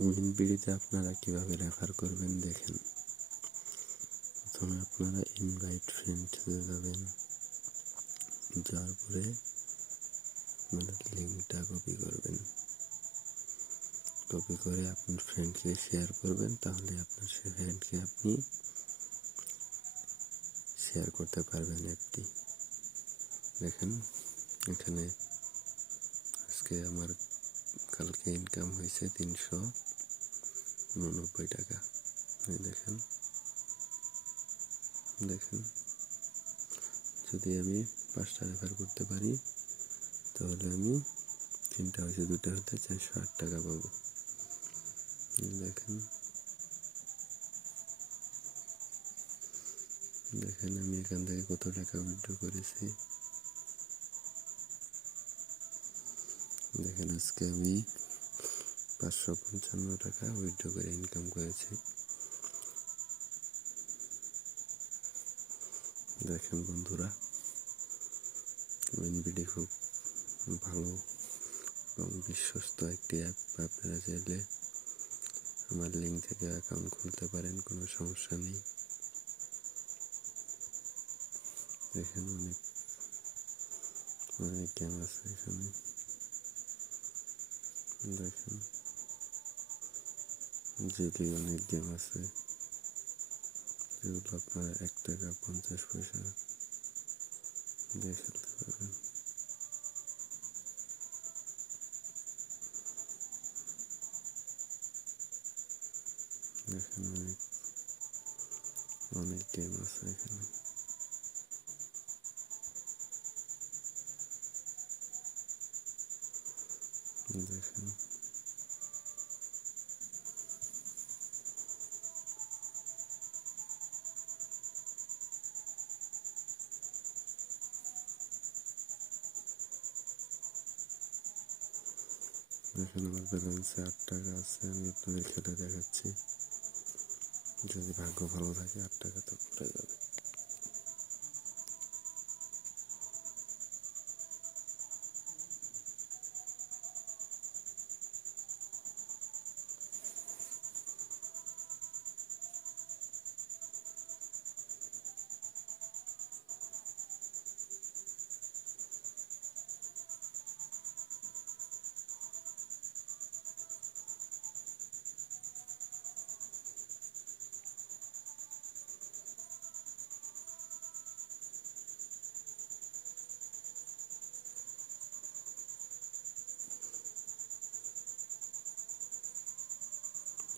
ভিডিওতে আপনারা কিভাবে রেফার করবেন দেখেন। প্রথমে আপনারা ইনভাইট ফ্রেন্ডসে যাবেন, যাওয়ার পরে আপনারা লিঙ্কটা কপি করবেন, কপি করে আপনার ফ্রেন্ডকে শেয়ার করবেন। তাহলে আপনার সে ফ্রেন্ডকে আপনি শেয়ার করতে পারবেন অ্যাপটি। দেখেন এখানে আজকে আমার কালকে ইনকাম হয়েছে 389 টাকা। দেখেন দেখেন যদি আমি 5টা রেফার করতে পারি তাহলে আমি 3টা হয়েছে, 2টা হতে 408 টাকা পাবো। দেখেন দেখেন আমি এখান থেকে কত টাকা উইথড্র করেছি। দেখেন আজকে আমি 555 টাকা উইথড্র করে ইনকাম করেছি। দেখেন বন্ধুরা, উইনবিডি খুব ভালো এবং বিশ্বস্ত একটি অ্যাপ। আপনারা চাইলে আমার লিঙ্ক থেকে অ্যাকাউন্ট খুলতে পারেন, কোনো সমস্যা নেই। দেখেন অনেক অনেক গেম আছে এখানে। দেখেন যদি অনেক গেম আছে যেগুলো আপনার 1 টাকা 50 পয়সা দিয়ে খেলতে পারবেন। দেখেন অনেক গেম আছে এখানে। দেখেন দেখেন আমার ব্যালেন্সে 8 টাকা আছে। আমি আপনাদের খেলে দেখাচ্ছি। যদি ভাগ্য ভালো থাকে 8 টাকা তো পড়ে যাবে।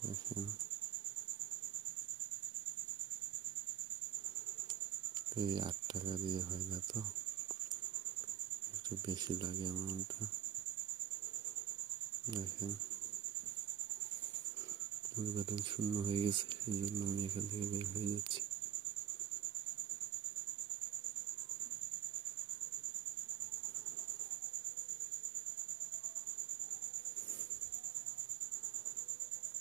দেখেন এই 8 টাকা দিয়ে হয় না, তো একটু বেশি লাগে অ্যামাউন্টটা। দেখেন আমার ব্যালেন্স শূন্য হয়ে গেছে, এই জন্য আমি এখান থেকে বের হয়ে যাচ্ছি।